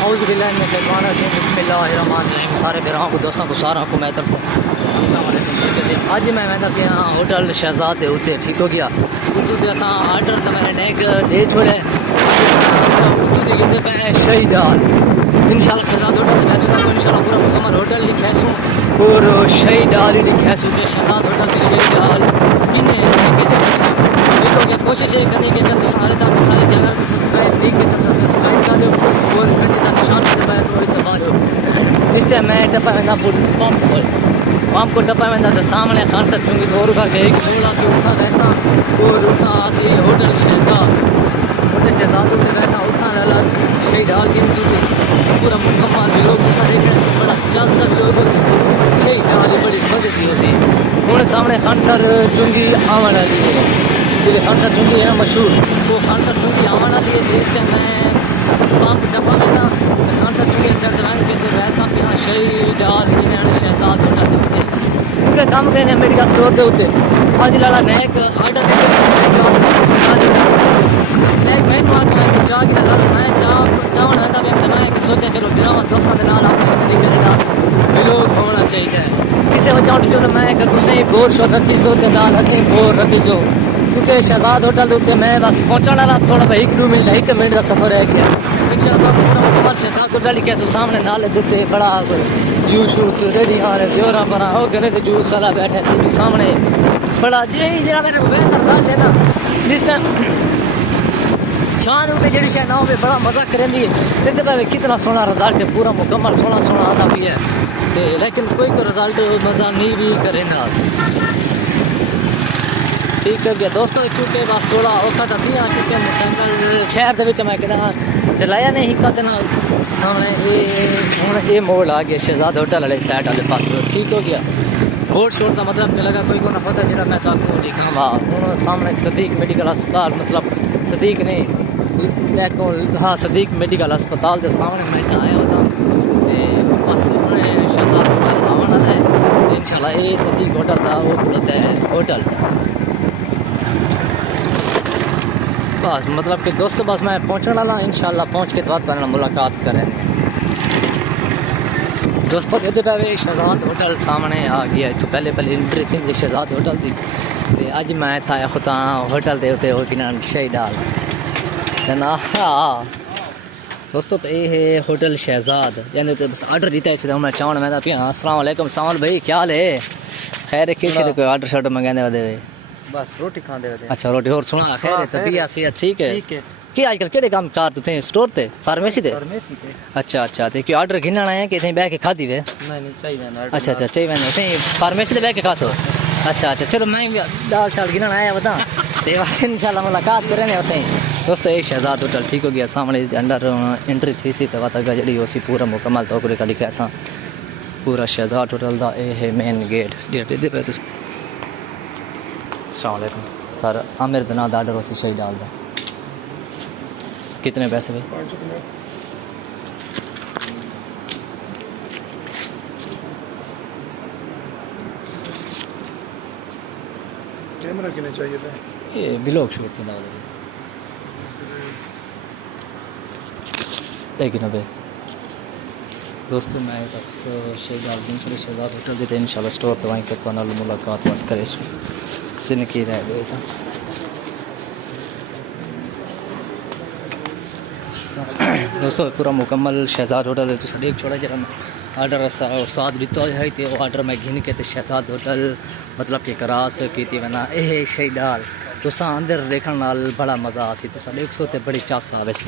बिस्मिल्लाहिर्रहमानिर्रहीम। सारे बिराओं को दोस्तों को सारा को मैं तरफ अज मैं पिया होटल शहजाद के उत्ते ठीक हो गया उतू से अस आर्डर तो मैंने एक दे छोड़े उतू के गिरते पे शहीद हाल इंशाल्लाह शहजाद होटल मैं सुना इंशाल्लाह पूरा मुकम्मल होटल लिखे सू और शहीद हाल ही लिखे सू कि शहजाद होटल की शहीद हाल किने कोशिश ये करनी कि तो सारे तक सारे चैनल को सब्सक्राइब नहीं किया तो सब्सक्राइब कर दो और घंटे का निशान दबाए तो दबा दो। इस टाइम मैं डब्बा में पंप को डब्बा में तो सामने खान सर चुंगी तो और करके एक बोला से उठा वैसा और उठा से होटल शहजाद होते वैसा उठा लाला शहीद हाल की सूटी पूरा मुकम्मल लोग सारे बड़ा चांस का लोग शहीद हाल बड़ी मजे थी उसे हूँ सामने खान सर चुंगी आवन वाली है खानसर चुंगी है मशहूर वो खानसर चुंगी आवन वाली है। इस टाइम मैं पंप डब्बा में था खानसर चुंगी सर जवान के वैसा यहाँ शहीद हाल शहजाद होटल के उत्ते पूरे काम करने मेडिकल स्टोर के उत्ते अज लाला नए आर्डर दे मैनू आता है चाह की लगा मैं चाहना था भी मैं सोचा चलो गिरा दोस्तों के नाल अपने कनेडा लोग होना चाहिए किसी वजह चलो मैं तुम बोर शोर रखी सो नाल असें बोर रखी सो क्योंकि शहजाद होटल उत्ते मैं बस पहुंचने वाला थोड़ा भाई 1 मिनट का सफर है गया इंशाल्लाह पूरा मुकम्मल शहजाद होटल लिखे सो सामने नाल देते बड़ा जूस रेडी हाल जोरा पर हो गए तो जूस वाला बैठे तो सामने बड़ा जरा मेरे बेहतर साल देना जिस टाइम छान होते जी शह ना हो बड़ा मजा करेंदी है कितना सोना रिजल्ट है पूरा मुकम्मल सोना आता भी है लेकिन कोई तो रिजल्ट मजा नहीं भी करेंगे ठीक है गया दोस्तों क्योंकि बस थोड़ा औखा था क्योंकि मोटरसाइकिल शहर के मैं कहना चलाया नहीं का दिन सामने ये मोड़ आ गया शहजाद होटल वाले साइड वाले पास ठीक हो गया होट शोट का मतलब क्या लगा कोई को ना पता जरा मैं आपको दिखावा सामने सदीक मेडिकल अस्पताल मतलब सदीक नहीं हाँ सदीक मेडिकल अस्पताल के सामने मैं आया होता बस शहजाद होटल आवन है इंशाल्लाह ये सदीक होटल था वो होता है होटल बस मतलब कि दोस्तों बस मैं पहुंचने वाला इंशाल्लाह पहुंच के बाद मुलाकात करें दोस्तों कहते पे शहजाद होटल सामने आ गया तो पहले एंट्री थी शहजाद होटल की अज मैं था खुदा होटल के उत्ते हो कि शहीद हाल ना दोस्तों तो ये है होटल शहजाद यानी तो बस आर्डर दिता है मैं चाहूँ मैं पिया अस्सलाम वालेकुम सामल भाई क्या हाल है खैर किसी कोई आर्डर शर्ट मंगाने वाले बस रोटी खाने वाले अच्छा रोटी और सुना खैर है तबीयत सेहत ठीक है कि आजकल केड़े काम कार तुथे स्टोर ते फार्मेसी ते अच्छा ते कि ऑर्डर गिनना है कि थे बैठ के खादी वे नहीं चाहिए ना अच्छा चाहिए मैंने थे फार्मेसी ते बैठ के खासो अच्छा चलो मैं दाल चावल गिनना आया बता ते इंशाल्लाह मुलाकात करेंगे होते हैं दोस्तों ये शहजाद होटल ठीक हो गया सामने अंदर एंट्री थी सी तो जड़ी हो सी पूरा मुकम्मल तो का लिखा ऐसा पूरा शहजाद होटल दा ये है मेन गेट अस्सलाम वालेकुम सर आमिर दनाद आर्डर हो शहीद डाल दा कितने पैसे भाई कैमरा कितने चाहिए था ये ब्लॉग शूट थी ना लेकिन अबे दोस्तों मैं बस शहजाद होटल देते इंशाल्लाह स्टोर पे वहीं करता ना मुलाकात बात करे सिन की रह गए था दोस्तों पूरा मुकम्मल शहजाद होटल है तो एक छोड़ा जरा आर्डर उस्ताद दिता है तो आर्डर मैं घिन के शहजाद होटल मतलब कि करास की वना ए शहीद हाल तुसा अंदर देखने नाल बड़ा मज़ा आसी तुसा 100 ते बड़ी चास आवे इस